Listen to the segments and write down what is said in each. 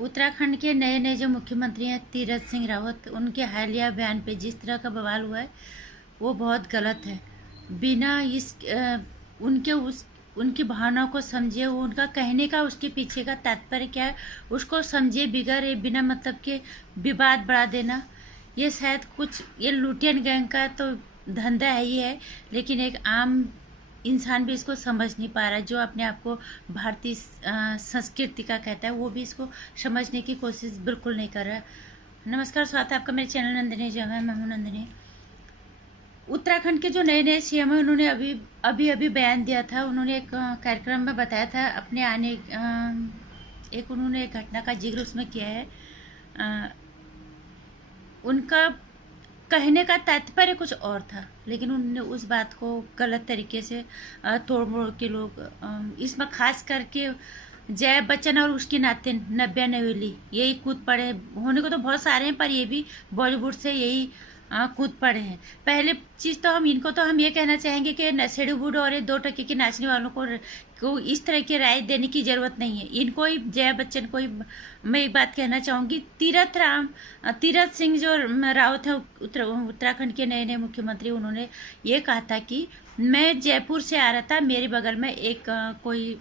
उत्तराखंड के नए नए जो मुख्यमंत्री हैं तीरथ सिंह रावत, उनके हालिया बयान पे जिस तरह का बवाल हुआ है वो बहुत गलत है। बिना उनकी भावनाओं को समझे, वो उनका कहने का उसके पीछे का तात्पर्य क्या है उसको समझे बिगड़ बिना मतलब के विवाद बढ़ा देना, ये शायद कुछ ये लुटियन गैंग का तो धंधा है ही है। लेकिन एक आम इंसान भी इसको समझ नहीं पा रहा, जो अपने आप को भारतीय संस्कृति का कहता है, वो भी इसको समझने की कोशिश बिल्कुल नहीं कर रहा। नमस्कार, स्वागत है आपका मेरे चैनल नंदिनी जो है, मैं हूँ नंदिनी। उत्तराखंड के जो नए नए सीएम हैं, उन्होंने अभी बयान दिया था। उन्होंने एक कार्यक्रम में बताया था अपने आने एक उन्होंने एक घटना का जिक्र उसमें किया है। उनका कहने का तात्पर्य कुछ और था, लेकिन उन्होंने उस बात को गलत तरीके से तोड़ मोड़ के लोग इसमें खास करके जया बच्चन और उसकी नातिन नव्या नवेली यही कूद पड़े। होने को तो बहुत सारे हैं, पर ये भी बॉलीवुड से यही कूद पड़े हैं। पहले चीज़ तो हम ये कहना चाहेंगे कि नशेड़ी बूढ़ और ये 2 टके के नाचने वालों को इस तरह की राय देने की ज़रूरत नहीं है। इनको ही, जया बच्चन को ही मैं एक बात कहना चाहूँगी। तीरथ सिंह जो रावत है, उत्तराखंड के नए नए मुख्यमंत्री, उन्होंने ये कहा था कि मैं जयपुर से आ रहा था, मेरे बगल में एक कोई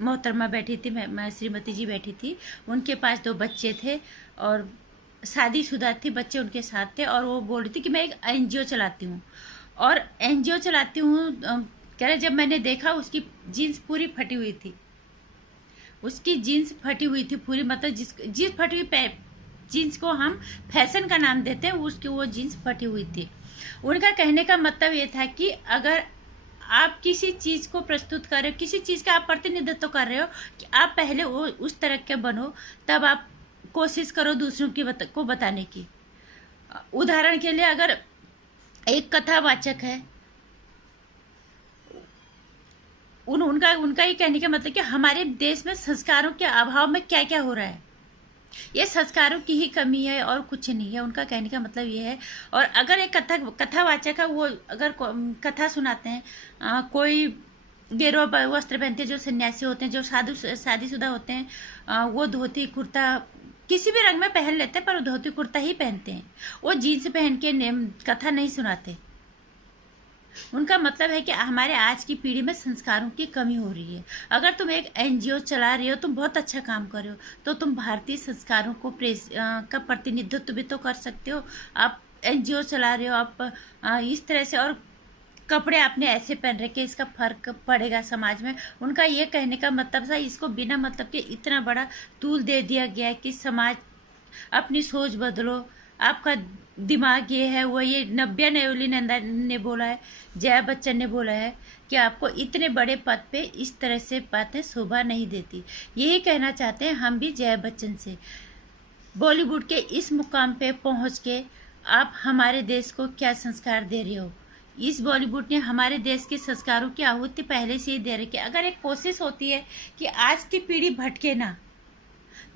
मोहतरमा बैठी थी, मैं श्रीमती जी बैठी थी, उनके पास 2 बच्चे थे और शादीशुदा थी, बच्चे उनके साथ थे। और वो बोल रही थी कि मैं एक एनजीओ चलाती हूँ और एनजीओ चलाती हूँ। कह रहे जब मैंने देखा उसकी जीन्स पूरी फटी हुई थी, उसकी जीन्स फटी हुई थी पूरी, मतलब जिस फटी हुई जीन्स को हम फैशन का नाम देते हैं, उसकी वो जीन्स फटी हुई थी। उनका कहने का मतलब ये था कि अगर आप किसी चीज़ को प्रस्तुत कर रहे हो, किसी चीज़ का आप प्रतिनिधित्व कर रहे हो, कि आप पहले वो उस तरह के बनो, तब आप कोशिश करो दूसरों की को बताने की। उदाहरण के लिए, अगर एक कथावाचक है, उनका ही कहने का मतलब कि हमारे देश में संस्कारों के अभाव में क्या क्या हो रहा है, ये संस्कारों की ही कमी है और कुछ नहीं है। उनका कहने का मतलब ये है। और अगर एक कथावाचक है, वो अगर कथा सुनाते हैं, कोई गेरुआ वस्त्र पहनते हैं, जो सन्यासी होते हैं, जो शादीशुदा होते हैं, वो धोती कुर्ता किसी भी रंग में पहन लेते हैं, पर वो धोती कुर्ता ही पहनते हैं, वो जीन्स पहन के कथा नहीं सुनाते। उनका मतलब है कि हमारे आज की पीढ़ी में संस्कारों की कमी हो रही है। अगर तुम एक एनजीओ चला रहे हो, तुम बहुत अच्छा काम कर रहे हो, तो तुम भारतीय संस्कारों को का प्रतिनिधित्व भी तो कर सकते हो। आप एनजीओ चला रहे हो, आप इस तरह से, और कपड़े आपने ऐसे पहन रखे, इसका फर्क पड़ेगा समाज में। उनका ये कहने का मतलब था, इसको बिना मतलब के इतना बड़ा तूल दे दिया गया कि समाज अपनी सोच बदलो, आपका दिमाग ये है वो, ये नव्या नयोली नंदा ने बोला है, जया बच्चन ने बोला है कि आपको इतने बड़े पद पे इस तरह से बातें शोभा नहीं देती। यही कहना चाहते हैं हम भी जया बच्चन से। बॉलीवुड के इस मुकाम पे पहुंच के आप हमारे देश को क्या संस्कार दे रहे हो? इस बॉलीवुड ने हमारे देश के संस्कारों की आहुति पहले से ही दे रखी है। अगर एक कोशिश होती है कि आज की पीढ़ी भटके ना,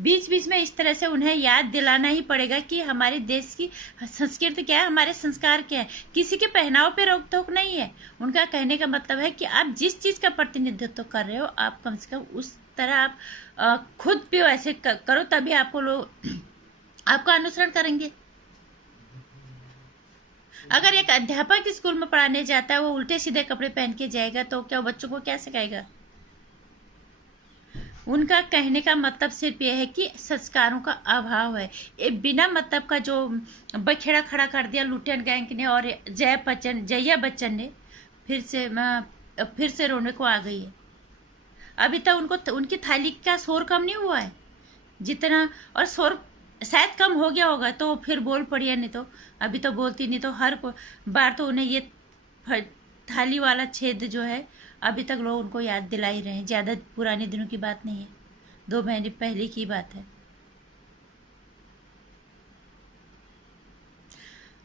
बीच बीच में इस तरह से उन्हें याद दिलाना ही पड़ेगा कि हमारे देश की संस्कृति क्या है, हमारे संस्कार क्या है। किसी के पहनाव पे रोक टोक नहीं है। उनका कहने का मतलब है कि आप जिस चीज़ का प्रतिनिधित्व कर रहे हो, आप कम से कम उस तरह आप खुद भी वैसे करो, तभी आपको लोग आपका अनुसरण करेंगे। अगर एक अध्यापक स्कूल में पढ़ाने जाता है, वो उल्टे सीधे कपड़े पहन के जाएगा, तो क्या बच्चों को क्या सिखाएगा? उनका कहने का मतलब सिर्फ यह है कि संस्कारों का अभाव है। ये बिना मतलब का जो बखेड़ा खड़ा कर दिया लुटियन गैंग ने, और जया बच्चन ने फिर से रोने को आ गई है। अभी तक उनको उनकी थाली का शोर कम नहीं हुआ है जितना, और शोर शायद कम हो गया होगा तो फिर बोल पड़ी है, नहीं तो अभी तो बोलती नहीं। तो हर बार तो उन्हें ये थाली वाला छेद जो है, अभी तक लोग उनको याद दिला ही रहे हैं। ज़्यादा पुराने दिनों की बात नहीं है, 2 महीने पहले की बात है।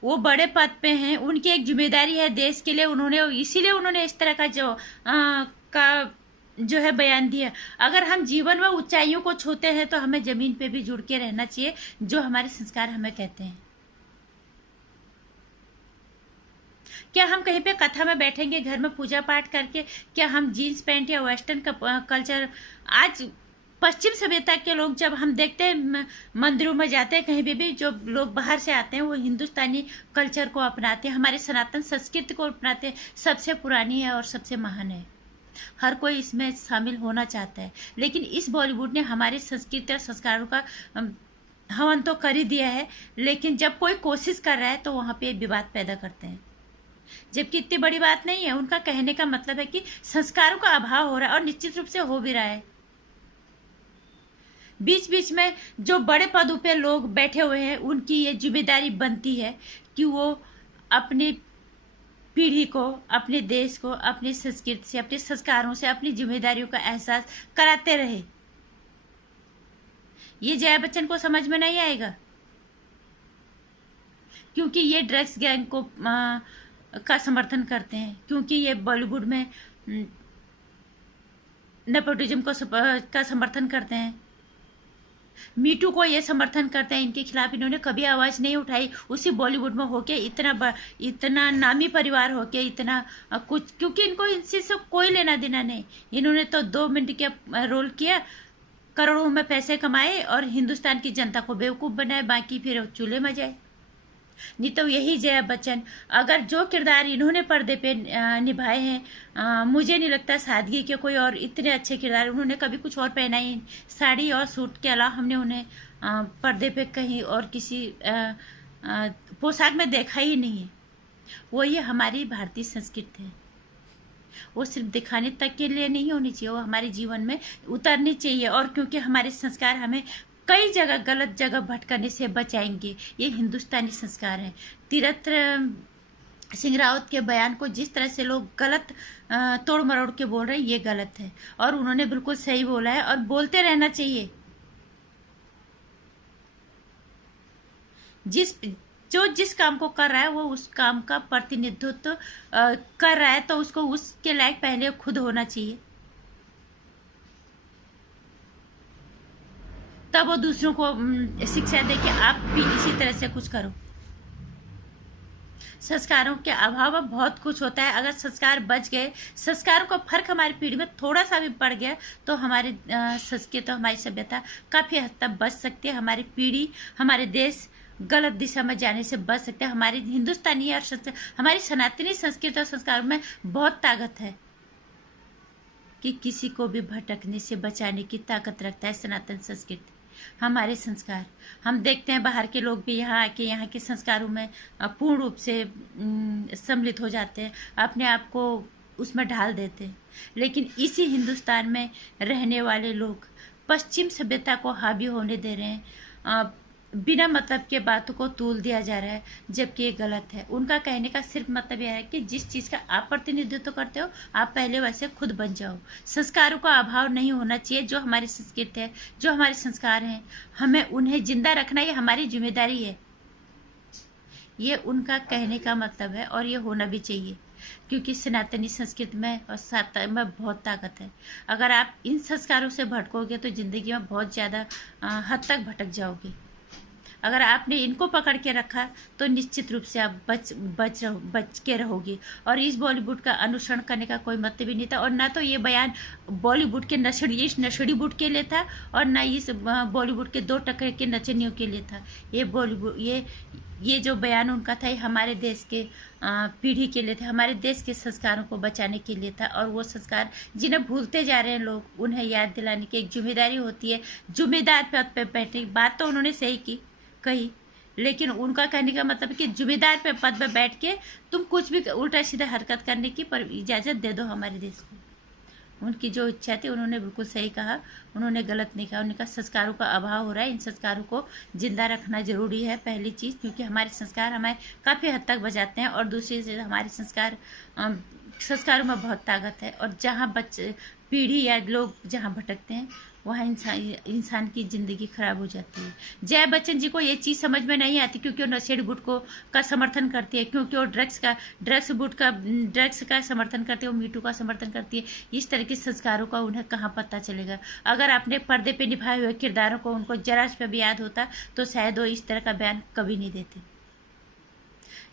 वो बड़े पद पे हैं, उनकी एक जिम्मेदारी है देश के लिए, इसीलिए उन्होंने इस तरह का जो है बयान दिया। अगर हम जीवन में ऊंचाइयों को छूते हैं, तो हमें जमीन पे भी जुड़ के रहना चाहिए, जो हमारे संस्कार हमें कहते हैं। क्या हम कहीं पे कथा में बैठेंगे, घर में पूजा पाठ करके, क्या हम जीन्स पैंट या वेस्टर्न का कल्चर आज पश्चिम सभ्यता के लोग जब हम देखते हैं मंदिरों में जाते हैं, कहीं भी जो लोग बाहर से आते हैं वो हिंदुस्तानी कल्चर को अपनाते हैं, हमारे सनातन संस्कृति को अपनाते हैं, सबसे पुरानी है और सबसे महान है। हर कोई इसमें शामिल होना चाहता है, लेकिन इस बॉलीवुड ने हमारी संस्कृति और संस्कारों का हवन तो कर ही दिया है, लेकिन जब कोई कोशिश कर रहा है तो वहाँ पे विवाद पैदा करते हैं, जबकि इतनी बड़ी बात नहीं है। उनका कहने का मतलब है कि संस्कारों का अभाव हो रहा है और निश्चित रूप से हो भी रहा है। बीच बीच में जो बड़े पदों पे लोग बैठे हुए हैं उनकी ये जिम्मेदारी बनती है कि वो अपनी पीढ़ी को, अपने देश को, अपनी संस्कृति से, अपने संस्कारों से, अपनी जिम्मेदारियों का एहसास कराते रहे। ये जया बच्चन को समझ में नहीं आएगा, क्योंकि ये ड्रग्स गैंग को का समर्थन करते हैं, क्योंकि ये बॉलीवुड में नेपोटिज्म को का समर्थन करते हैं, मीटू को ये समर्थन करते हैं। इनके खिलाफ इन्होंने कभी आवाज़ नहीं उठाई। उसी बॉलीवुड में होके इतना नामी परिवार होके इतना कुछ, क्योंकि इनको इनसे सब कोई लेना देना नहीं। इन्होंने तो 2 मिनट के रोल किया, करोड़ों में पैसे कमाए और हिंदुस्तान की जनता को बेवकूफ़ बनाए, बाकी फिर चूल्हे में जाए। नहीं तो यही जया बच्चन, अगर जो किरदार इन्होंने पर्दे पे निभाए हैं, मुझे नहीं लगता सादगी के कोई और इतने अच्छे किरदार उन्होंने कभी कुछ और पहना ही, साड़ी और सूट के अलावा हमने उन्हें पर्दे पे कहीं और किसी पोशाक में देखा ही नहीं है। वो ये हमारी भारतीय संस्कृति है, वो सिर्फ दिखाने तक के लिए नहीं होनी चाहिए, वो हमारे जीवन में उतरनी चाहिए। और क्योंकि हमारे संस्कार हमें कई जगह गलत जगह भटकने से बचाएंगे, ये हिंदुस्तानी संस्कार हैं। तीरथ सिंह रावत के बयान को जिस तरह से लोग गलत तोड़ मरोड़ के बोल रहे हैं, ये गलत है और उन्होंने बिल्कुल सही बोला है और बोलते रहना चाहिए। जिस काम को कर रहा है वो उस काम का प्रतिनिधित्व कर रहा है, तो उसको उसके लायक पहले खुद होना चाहिए, तब वो दूसरों को शिक्षा दे कि आप भी इसी तरह से कुछ करो। संस्कारों के अभाव में बहुत कुछ होता है। अगर संस्कार बच गए, संस्कारों का फर्क हमारी पीढ़ी में थोड़ा सा भी पड़ गया, तो हमारी संस्कृति, हमारी सभ्यता काफ़ी हद तक बच सकती है। हमारी पीढ़ी, हमारे देश गलत दिशा में जाने से बच सकते हैं। हमारी हिंदुस्तानी और हमारी सनातनी संस्कृति और संस्कारों में बहुत ताकत है कि किसी को भी भटकने से बचाने की ताकत रखता है सनातन संस्कृति, हमारे संस्कार। हम देखते हैं बाहर के लोग भी यहाँ आके यहाँ के संस्कारों में पूर्ण रूप से सम्मिलित हो जाते हैं, अपने आप को उसमें ढाल देते हैं। लेकिन इसी हिंदुस्तान में रहने वाले लोग पश्चिम सभ्यता को हावी होने दे रहे हैं, बिना मतलब के बातों को तूल दिया जा रहा है, जबकि ये गलत है। उनका कहने का सिर्फ मतलब यह है कि जिस चीज़ का आप प्रतिनिधित्व करते हो, आप पहले वैसे खुद बन जाओ। संस्कारों का अभाव नहीं होना चाहिए। जो हमारी संस्कृति है, जो हमारे संस्कार हैं, हमें उन्हें जिंदा रखना ये हमारी जिम्मेदारी है। ये उनका कहने का मतलब है और ये होना भी चाहिए, क्योंकि सनातनी संस्कृति में और साता में बहुत ताकत है। अगर आप इन संस्कारों से भटकोगे तो ज़िंदगी में बहुत ज़्यादा हद तक भटक जाओगे। अगर आपने इनको पकड़ के रखा तो निश्चित रूप से आप बच के रहोगे। और इस बॉलीवुड का अनुसरण करने का कोई मतलब ही नहीं था, और ना तो ये बयान बॉलीवुड के नशड़ी बुड के लिए था, और ना इस बॉलीवुड के 2 टक्कर के नचनियों के लिए था। ये बॉलीवुड ये जो बयान उनका था, ये हमारे देश के पीढ़ी के लिए था, हमारे देश के संस्कारों को बचाने के लिए था। और वो संस्कार जिन्हें भूलते जा रहे हैं लोग, उन्हें याद दिलाने की एक जिम्मेदारी होती है। जिम्मेदार पद पे बैठे, बात तो उन्होंने सही कही, लेकिन उनका कहने का मतलब है कि जिम्मेदार पे पद पे बैठ के तुम कुछ भी उल्टा सीधा हरकत करने की पर इजाज़त दे दो हमारे देश को। उनकी जो इच्छा थी उन्होंने बिल्कुल सही कहा, उन्होंने गलत नहीं कहा। उन्होंने कहा संस्कारों का अभाव हो रहा है, इन संस्कारों को जिंदा रखना जरूरी है, पहली चीज़, क्योंकि हमारे संस्कार हमें काफ़ी हद तक बचाते हैं। और दूसरी चीज़, हमारे संस्कारों में बहुत ताकत है। और जहाँ पीढ़ी या लोग जहाँ भटकते हैं, वहाँ इंसान की ज़िंदगी खराब हो जाती है। जया बच्चन जी को ये चीज़ समझ में नहीं आती, क्योंकि वो नशेड़ी बुट का समर्थन करती है, क्योंकि वो ड्रग्स का समर्थन करती है, वो मीटू का समर्थन करती है। इस तरह के संस्कारों का उन्हें कहाँ पता चलेगा। अगर आपने पर्दे पे निभाए हुए किरदारों को उनको जरा पे भी याद होता तो शायद वो इस तरह का बयान कभी नहीं देते।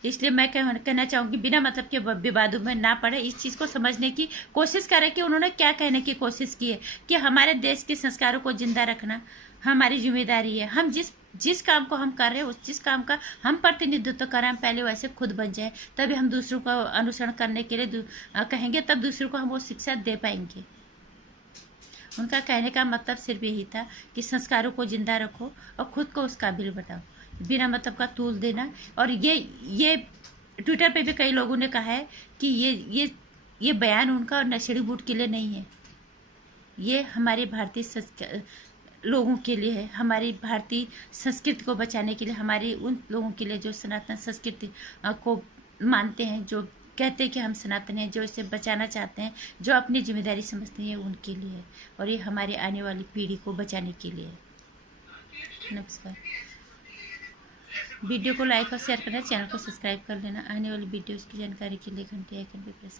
इसलिए मैं कहना चाहूँगी बिना मतलब के विवादों में ना पड़े, इस चीज़ को समझने की कोशिश करें कि उन्होंने क्या कहने की कोशिश की है कि हमारे देश के संस्कारों को जिंदा रखना हमारी जिम्मेदारी है। हम जिस जिस काम को हम कर रहे हैं, उस जिस काम का हम प्रतिनिधित्व करें, हम पहले वैसे खुद बन जाए, तभी हम दूसरों को अनुसरण करने के लिए कहेंगे, तब दूसरों को हम वो शिक्षा दे पाएंगे। उनका कहने का मतलब सिर्फ यही था कि संस्कारों को जिंदा रखो और खुद को उस काबिल बताओ, बिना मतलब का तूल देना। और ये ट्विटर पे भी कई लोगों ने कहा है कि ये बयान उनका और नशेड़ी बूट के लिए नहीं है, ये हमारे भारतीय लोगों के लिए है, हमारी भारतीय संस्कृति को बचाने के लिए, हमारी उन लोगों के लिए जो सनातन संस्कृति को मानते हैं, जो कहते हैं कि हम सनातन हैं, जो इसे बचाना चाहते हैं, जो अपनी जिम्मेदारी समझते हैं, उनके लिए है। और ये हमारे आने वाली पीढ़ी को बचाने के लिए है। नमस्कार। वीडियो को लाइक और शेयर करना, चैनल को सब्सक्राइब कर लेना। आने वाली वीडियोस की जानकारी के लिए घंटी आइकन पर प्रेस